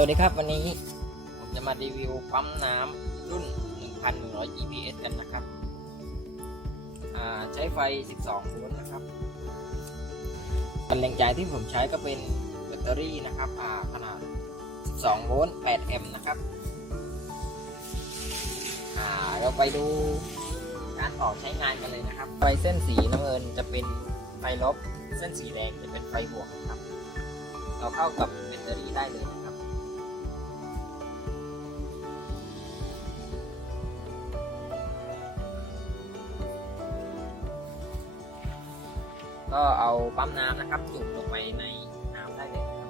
วัสดีครับวันนี้ผมจะมารีวิวปั๊มน้ำรุ่น 1,100 GPS กันนะครับ ใช้ไฟ 12 โวลต์นะครับแรงจ่ายที่ผมใช้ก็เป็นแบตเตอรี่นะครับอ่าขนาด 12 โวลต์ 8 แอมป์นะครับเราไปดูการต่อใช้งานกันเลยนะครับ ไฟเส้นสีน้ำเงินจะเป็นไฟลบ เส้นสีแดงจะเป็นไฟบวกนะครับ เราเข้ากับแบตเตอรี่ได้เลยนะครับ ก็เอาปั๊มน้ำนะครับจุ่มลงไปในน้ำได้เลยครับ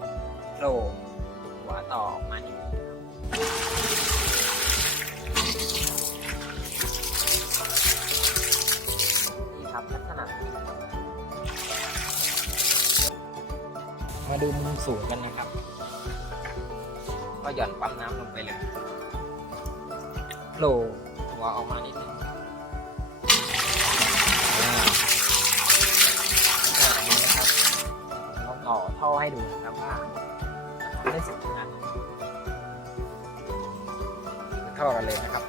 โผล่หัวต่อออกมานิดนึงครับนี่ครับลักษณะนี้ครับมาดูมุมสูงกันนะครับ ก็หย่อนปั๊มน้ำลงไปเลยโผล่หัวออกมานิดนึง องต่อท่อให้ดูนะครับว่าทำได้สุดขนาดไหนเป็นท่อกันเลยนะครับ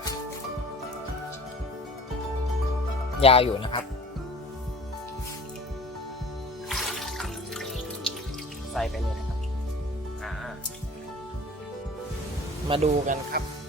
ยาวอยู่นะครับ ใส่ไปเลยนะครับอ่ามาดูกันครับว่าจะแรงข